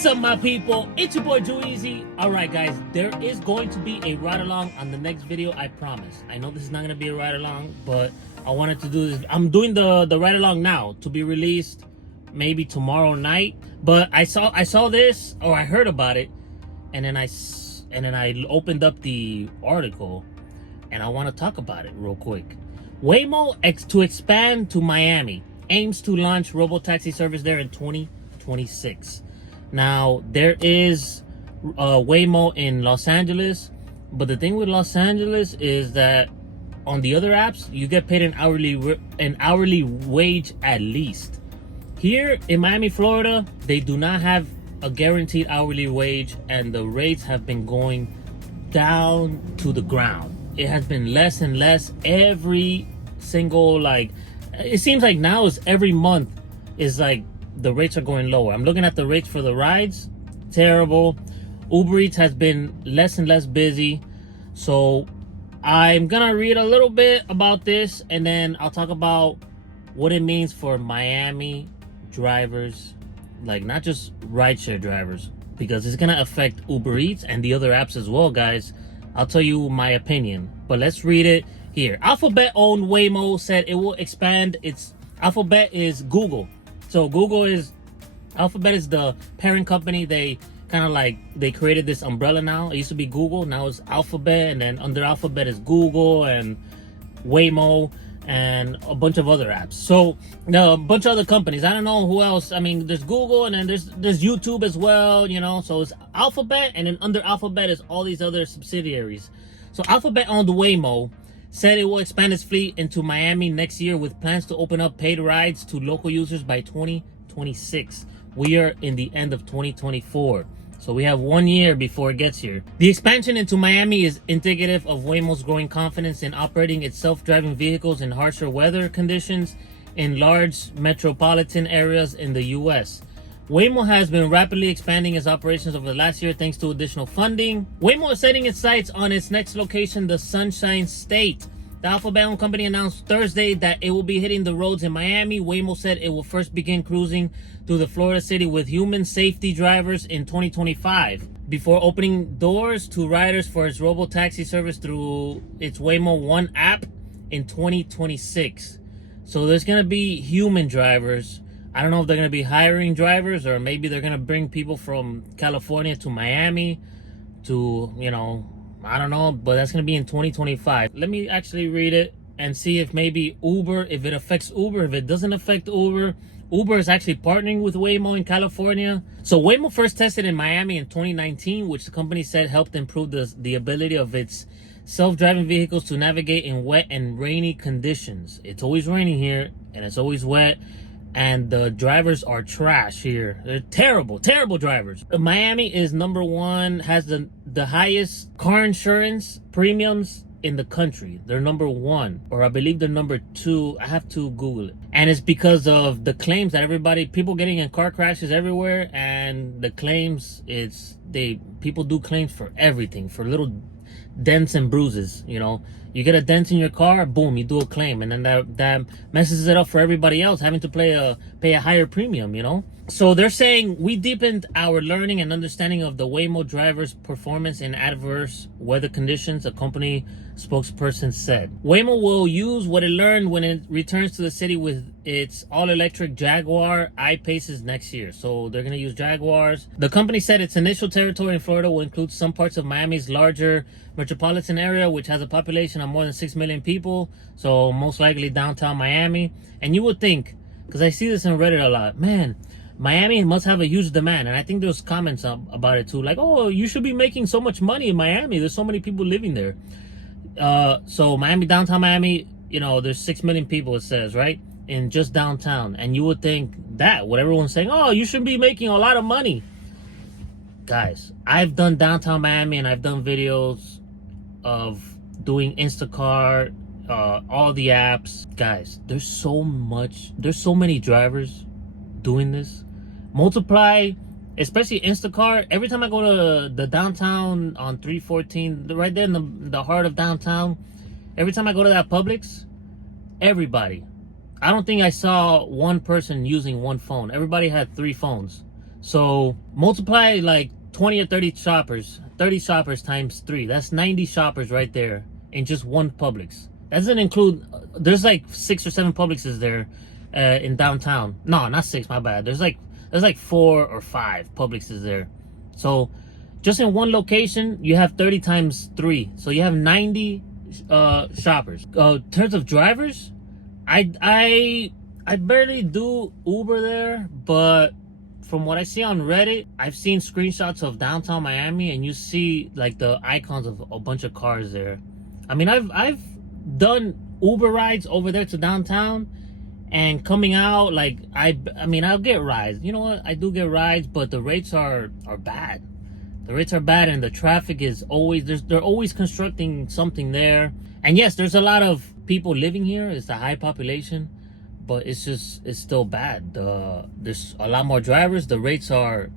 What's up, my people? It's your boy Joe Easy. Alright guys, there is going to be a ride along on the next video, I promise. I know this is not gonna be a ride along, but I wanted to do this. I'm doing the ride along now to be released maybe tomorrow night. But I saw this, or I heard about it, and then I opened up the article and I want to talk about it real quick. Waymo to expand to Miami, aims to launch robo-taxi service there in 2026. Now, there is Waymo in Los Angeles, but the thing with Los Angeles is that on the other apps, you get paid an hourly wage at least. Here in Miami, Florida, they do not have a guaranteed hourly wage, and the rates have been going down to the ground. It has been less and less every single, it seems like now is every month is like the rates are going lower. I'm looking at the rates for the rides, terrible. Uber Eats has been less and less busy. So I'm gonna read a little bit about this, and then I'll talk about what it means for Miami drivers, like not just rideshare drivers, because it's gonna affect Uber Eats and the other apps as well, guys. I'll tell you my opinion, but let's read it here. Alphabet owned Waymo said it will expand its. Alphabet is Google. So Alphabet is the parent company. They kind of they created this umbrella now. It used to be Google, now it's Alphabet, and then under Alphabet is Google and Waymo and a bunch of other apps. So a bunch of other companies. I don't know who else. I mean, there's Google, and then there's YouTube as well, you know. So it's Alphabet, and then under Alphabet is all these other subsidiaries. So Alphabet owned Waymo said it will expand its fleet into Miami next year with plans to open up paid rides to local users by 2026. We are in the end of 2024. So we have 1 year before it gets here. The expansion into Miami is indicative of Waymo's growing confidence in operating its self-driving vehicles in harsher weather conditions in large metropolitan areas in the US. Waymo has been rapidly expanding its operations over the last year thanks to additional funding. Waymo is setting its sights on its next location, the Sunshine State. The Alphabet-owned company announced Thursday that it will be hitting the roads in Miami. Waymo said it will first begin cruising through the Florida city with human safety drivers in 2025 before opening doors to riders for its robo-taxi service through its Waymo One app in 2026. So there's going to be human drivers. I don't know if they're going to be hiring drivers, or maybe they're going to bring people from California to Miami to, I don't know, but that's going to be in 2025. Let me actually read it and see if maybe Uber, if it affects Uber. If it doesn't affect Uber, Uber is actually partnering with Waymo in California. So Waymo first tested in Miami in 2019, which the company said helped improve the ability of its self-driving vehicles to navigate in wet and rainy conditions. It's always raining here, and it's always wet. And the drivers are trash here. They're terrible drivers. Miami is number one, has the highest car insurance premiums in the country. They're number one, or I believe they're number two. I have to Google it. And it's because of the claims that people getting in car crashes everywhere, and the claims, people do claims for everything, for little dents and bruises. You get a dent in your car, boom, you do a claim, and then that messes it up for everybody else, having to pay a higher premium. So they're saying we deepened our learning and understanding of the Waymo drivers' performance in adverse weather conditions, a company spokesperson said. Waymo will use what it learned when it returns to the city with its all-electric Jaguar I-Paces next year. So they're going to use Jaguars. The company said its initial territory in Florida will include some parts of Miami's larger metropolitan area, which has a population of more than 6 million people. So most likely downtown Miami. And you would think, because I see this on Reddit a lot, man, Miami must have a huge demand. And I think there's comments about it too, like, oh, you should be making so much money in Miami. There's so many people living there. So downtown Miami, there's 6 million people, it says, right? In just downtown. And you would think that what everyone's saying, oh, you should be making a lot of money. Guys, I've done downtown Miami, and I've done videos of doing Instacart, all the apps. Guys, there's so many drivers doing this. Multiply, especially Instacart. Every time I go to the downtown on 314, right there in the heart of downtown, every time I go to that Publix, everybody, I don't think I saw one person using one phone. Everybody had 3 phones. So multiply like 20 or 30 shoppers. 30 shoppers times 3. That's 90 shoppers right there in just one Publix. That doesn't include. There's like 6 or 7 Publixes there in downtown. No, not 6. My bad. There's like 4 or 5 Publixes there. So just in one location, you have 30 times 3. So you have 90 shoppers. In terms of drivers, I barely do Uber there, but from what I see on Reddit, I've seen screenshots of downtown Miami, and you see like the icons of a bunch of cars there. I mean, I've done Uber rides over there to downtown, and coming out, like I mean, I'll get rides. You know what? I do get rides, but the rates are bad. The rates are bad, and the traffic is always they're always constructing something there. And yes, there's a lot of people living here. It's a high population, but it's still bad. There's a lot more drivers. The rates are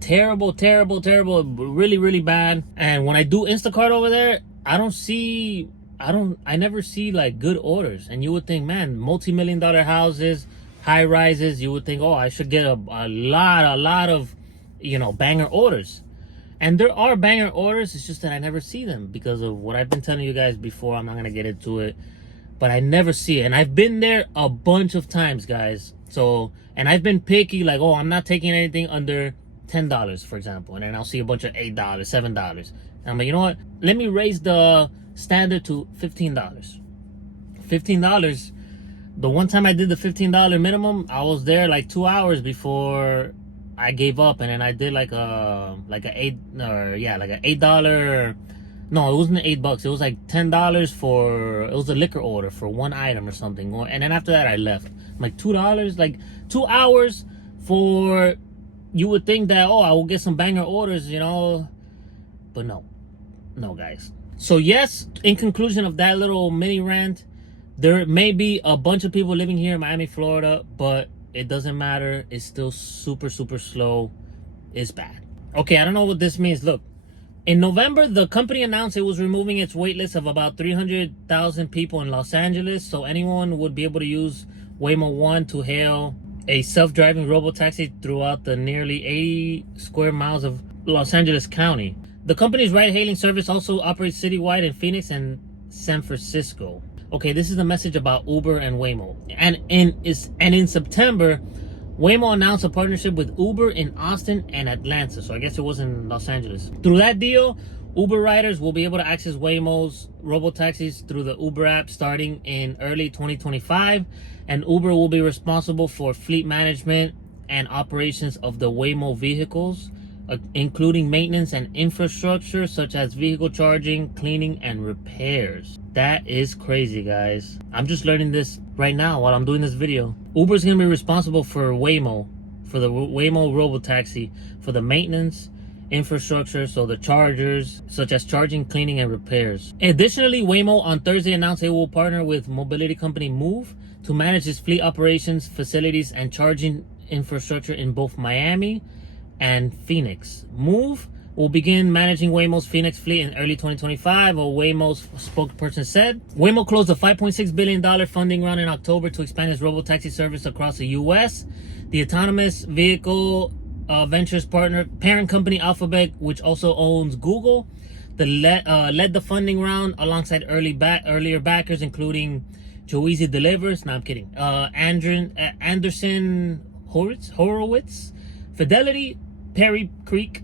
terrible, really, really bad. And when I do Instacart over there, I never see like good orders. And you would think, man, multi-million-dollar houses, high rises, you would think, oh, I should get a lot of, banger orders. And there are banger orders. It's just that I never see them because of what I've been telling you guys before. I'm not gonna get into it, but I never see it. And I've been there a bunch of times, guys. So, and I've been picky, like, oh, I'm not taking anything under $10, for example. And then I'll see a bunch of $8, $7. And I'm like, you know what? Let me raise the standard to $15. $15. The one time I did the $15 minimum, I was there like 2 hours before I gave up, and then I did like an $8. No, it wasn't $8. It was like $10 for, it was a liquor order for one item or something. And then after that, I left. I'm like, $2, like 2 hours for. You would think that, oh, I will get some banger orders, but no, guys. So yes, in conclusion of that little mini rant, there may be a bunch of people living here in Miami, Florida, but it doesn't matter. It's still super slow. It's bad. Okay, I don't know what this means. Look, in November, the company announced it was removing its wait list of about 300,000 people in Los Angeles, so anyone would be able to use Waymo 1 to hail a self-driving robo-taxi throughout the nearly 80 square miles of Los Angeles County. The company's ride-hailing service also operates citywide in Phoenix and San Francisco. Okay, this is the message about Uber and Waymo. And in September, Waymo announced a partnership with Uber in Austin and Atlanta. So I guess it was in Los Angeles. Through that deal, Uber riders will be able to access Waymo's robo-taxis through the Uber app starting in early 2025. And Uber will be responsible for fleet management and operations of the Waymo vehicles, including maintenance and infrastructure such as vehicle charging, cleaning, and repairs. That is crazy, guys. I'm just learning this right now while I'm doing this video. Uber's gonna be responsible for Waymo, for the Waymo robotaxi, for the maintenance, infrastructure, so the chargers, such as charging, cleaning, and repairs. Additionally, Waymo on Thursday announced it will partner with mobility company Move to manage its fleet operations, facilities, and charging infrastructure in both Miami and Phoenix. Move will begin managing Waymo's Phoenix fleet in early 2025, or Waymo's spokesperson said. Waymo closed a $5.6 billion funding round in October to expand its robotaxi service across the U.S. The autonomous vehicle ventures parent company Alphabet, which also owns Google, led the funding round alongside earlier backers, including Joeezy Delivers. No, I'm kidding. Anderson Horowitz, Fidelity, Perry Creek,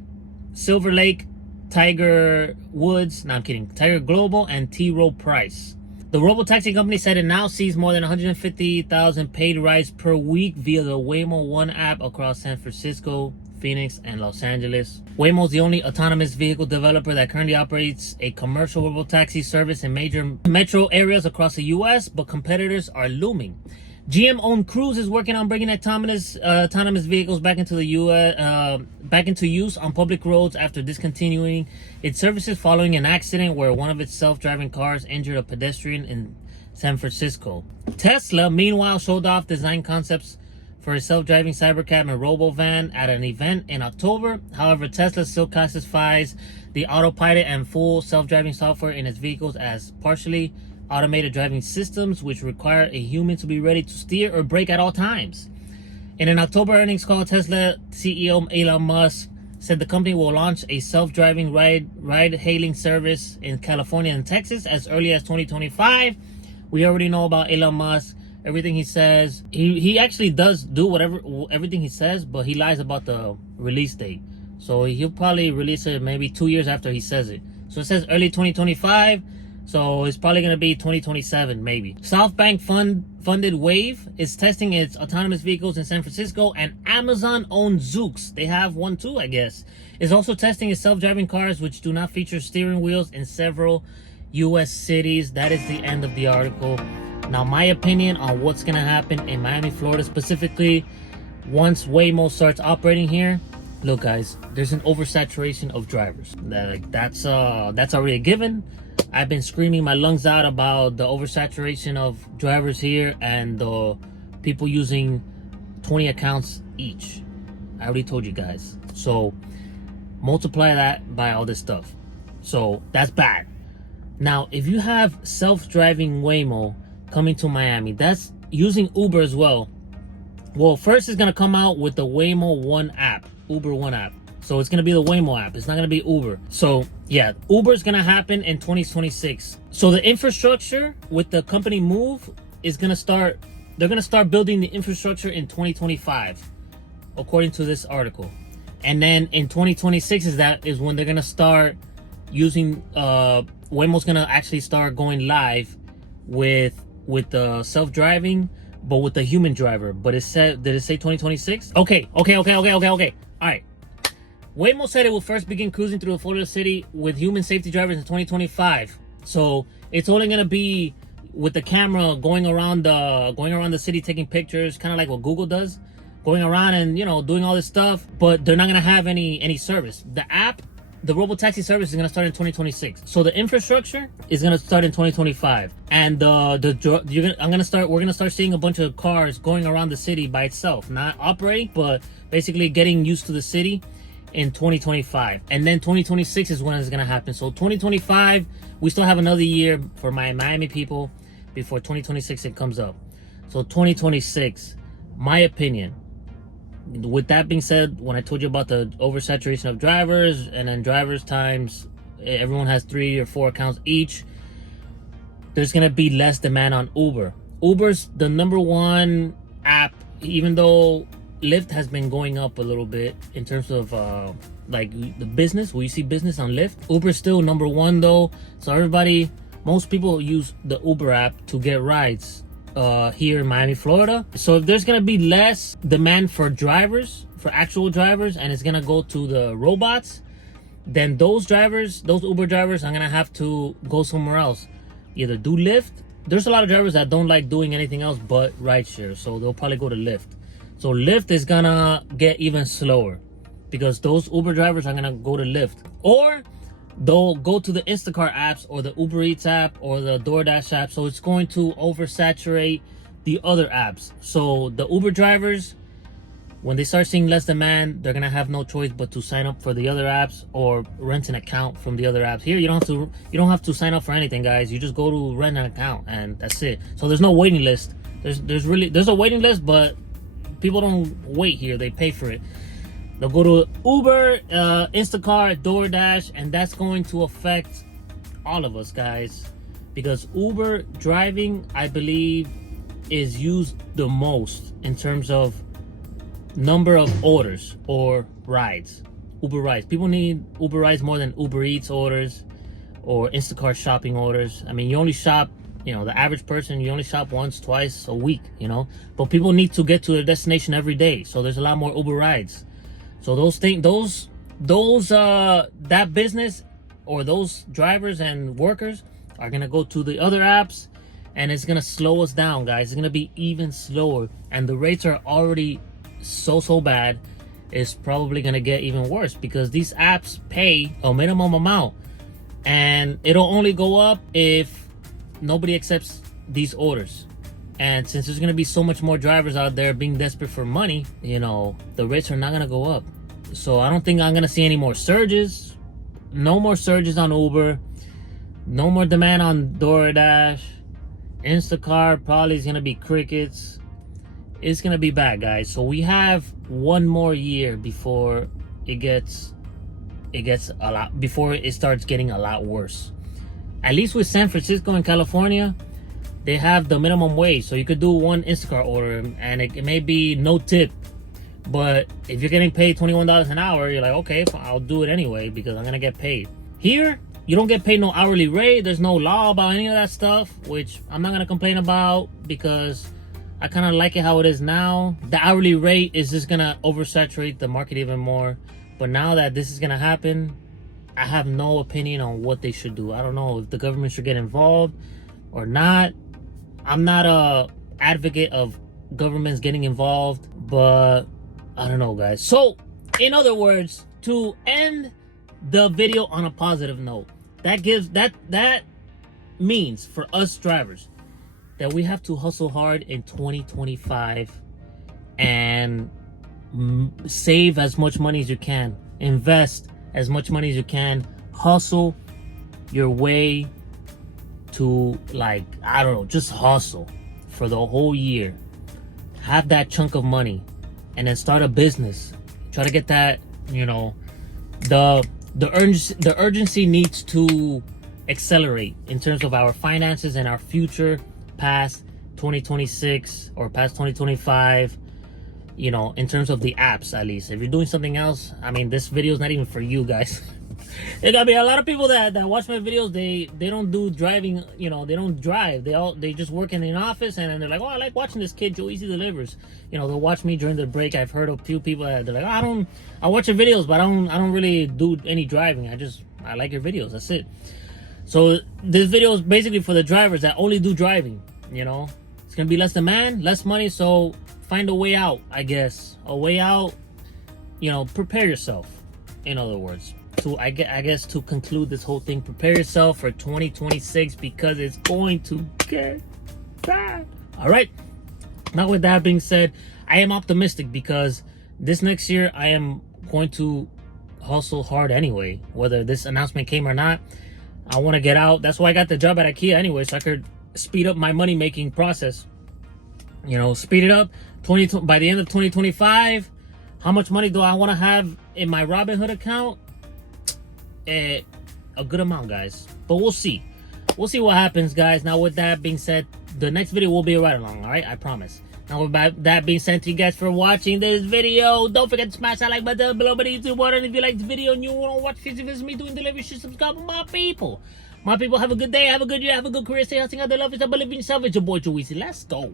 Silver Lake, Tiger Woods. No, I'm kidding. Tiger Global and T. Rowe Price. The robotaxi company said it now sees more than 150,000 paid rides per week via the Waymo One app across San Francisco, Phoenix, and Los Angeles. Waymo is the only autonomous vehicle developer that currently operates a commercial robotaxi service in major metro areas across the U.S., but competitors are looming. GM-owned Cruise is working on bringing autonomous vehicles back into use on public roads after discontinuing its services following an accident where one of its self-driving cars injured a pedestrian in San Francisco. Tesla, meanwhile, showed off design concepts for a self-driving Cybercab and robo van at an event in October. However, Tesla still classifies the autopilot and full self-driving software in its vehicles as partially automated driving systems, which require a human to be ready to steer or brake at all times. In an October earnings call, Tesla CEO Elon Musk said the company will launch a self-driving ride-hailing service in California and Texas as early as 2025. We already know about Elon Musk. Everything he says, he actually does do everything he says, but he lies about the release date. So he'll probably release it maybe 2 years after he says it. So it says early 2025. So it's probably going to be 2027, maybe. SoftBank funded Wave is testing its autonomous vehicles in San Francisco, and Amazon-owned Zoox, they have one too, I guess, is also testing its self-driving cars, which do not feature steering wheels in several U.S. cities. That is the end of the article. Now, my opinion on what's going to happen in Miami, Florida specifically, once Waymo starts operating here. Look, guys, there's an oversaturation of drivers. That's already a given. I've been screaming my lungs out about the oversaturation of drivers here and the people using 20 accounts each. I already told you guys. So multiply that by all this stuff. So that's bad. Now, if you have self-driving Waymo coming to Miami, that's using Uber as well. Well, first it's going to come out with the Waymo One app, Uber One app. So it's going to be the Waymo app. It's not going to be Uber. So yeah, Uber is going to happen in 2026. So the infrastructure with the company Move is going to start. They're going to start building the infrastructure in 2025, according to this article. And then in 2026 is when they're going to start using, Waymo's going to actually start going live with the self-driving, but with the human driver. But it said, did it say 2026? Okay. All right. Waymo said it will first begin cruising through the Florida city with human safety drivers in 2025. So it's only gonna be with the camera going around the city taking pictures, kind of like what Google does, going around and doing all this stuff. But they're not gonna have any service. The app, the robo taxi service is gonna start in 2026. So the infrastructure is gonna start in 2025, and we're gonna start seeing a bunch of cars going around the city by itself, not operating, but basically getting used to the city in 2025. And then 2026 is when it's gonna happen. So 2025, we still have another year for my Miami people before 2026 it comes up. So 2026, my opinion. With that being said, when I told you about the oversaturation of drivers, and then drivers times everyone has 3 or 4 accounts each, there's gonna be less demand on Uber. Uber's the #1 app, even though Lyft has been going up a little bit in terms of like the business. We see business on Lyft. Uber's still #1 though. So most people use the Uber app to get rides here in Miami, Florida. So if there's gonna be less demand for drivers, for actual drivers, and it's gonna go to the robots, then those Uber drivers are gonna have to go somewhere else. Either do Lyft. There's a lot of drivers that don't like doing anything else but rideshare, so they'll probably go to Lyft. So Lyft is gonna get even slower because those Uber drivers are gonna go to Lyft, or they'll go to the Instacart apps or the Uber Eats app or the DoorDash app. So it's going to oversaturate the other apps. So the Uber drivers, when they start seeing less demand, they're gonna have no choice but to sign up for the other apps or rent an account from the other apps. Here, you don't have to sign up for anything, guys. You just go to rent an account and that's it. So there's no waiting list. There's a waiting list, but people don't wait here. They pay for it. They'll go to Uber, Instacart, DoorDash, and that's going to affect all of us, guys, because Uber driving, I believe, is used the most in terms of number of orders or rides. Uber rides. People need Uber rides more than Uber Eats orders or Instacart shopping orders. I mean, you only shop, the average person, you only shop once, twice a week, but people need to get to their destination every day. So there's a lot more Uber rides. So that business or those drivers and workers are going to go to the other apps, and it's going to slow us down, guys. It's going to be even slower, and the rates are already so bad. It's probably going to get even worse because these apps pay a minimum amount, and it'll only go up if nobody accepts these orders. And since there's going to be so much more drivers out there being desperate for money, the rates are not going to go up. So I don't think I'm going to see any more surges. No more surges on Uber. No more demand on DoorDash. Instacart probably is going to be crickets. it's gonna be bad, guys. So we have one more year before it gets a lot, before it starts getting a lot worse. At least with San Francisco and California, they have the minimum wage, so you could do one Instacart order and it may be no tip. But if you're getting paid $21 an hour, you're like, okay, I'll do it anyway because I'm gonna get paid. Here, you don't get paid no hourly rate. There's no law about any of that stuff, which I'm not gonna complain about because I kind of like it how it is now. The hourly rate is just gonna oversaturate the market even more. But now that this is gonna happen, I have no opinion on what they should do. I don't know if the government should get involved or not. I'm not a advocate of governments getting involved, but I don't know, guys. So, in other words, to end the video on a positive note, that means for us drivers that we have to hustle hard in 2025 and save as much money as you can, invest as much money as you can, hustle your way to, like, I don't know, just hustle for the whole year. Have that chunk of money and then start a business. Try to get that, you know, the urgency needs to accelerate in terms of our finances and our future past 2026 or past 2025, you know, in terms of the apps. At least if you're doing something else, I mean, this video is not even for you guys. There gotta be a lot of people that watch my videos, they don't do driving, you know, they don't drive, they just work in an office, and then they're like, oh, I like watching this kid Joe Easy delivers, you know. They'll watch me during the break. I've heard of a few people that they're like, oh, I watch your videos, but I don't really do any driving. I like your videos, that's it. So this video is basically for the drivers that only do driving, you know. It's gonna be less demand, less money, so find a way out, I guess. A way out, you know, prepare yourself, in other words. I guess to conclude this whole thing, prepare yourself for 2026 because it's going to get bad. All right. Now, with that being said, I am optimistic because this next year I am going to hustle hard anyway, whether this announcement came or not. I want to get out. That's why I got the job at IKEA anyway, so I could speed up my money making process. You know, speed it up. By the end of 2025, how much money do I want to have in my Robinhood account? A good amount, guys, but we'll see what happens, guys. Now, with that being said, the next video will be a ride along, all right, I promise. Now, with that being said, to you guys for watching this video, don't forget to smash that like button below by the YouTube button. If you like this video and you want to watch future videos of me doing delivery, should subscribe. My people, have a good day, have a good year, have a good career, stay hustling out the love is, I believe in yourself. It's your boy Joe Easy. Let's go.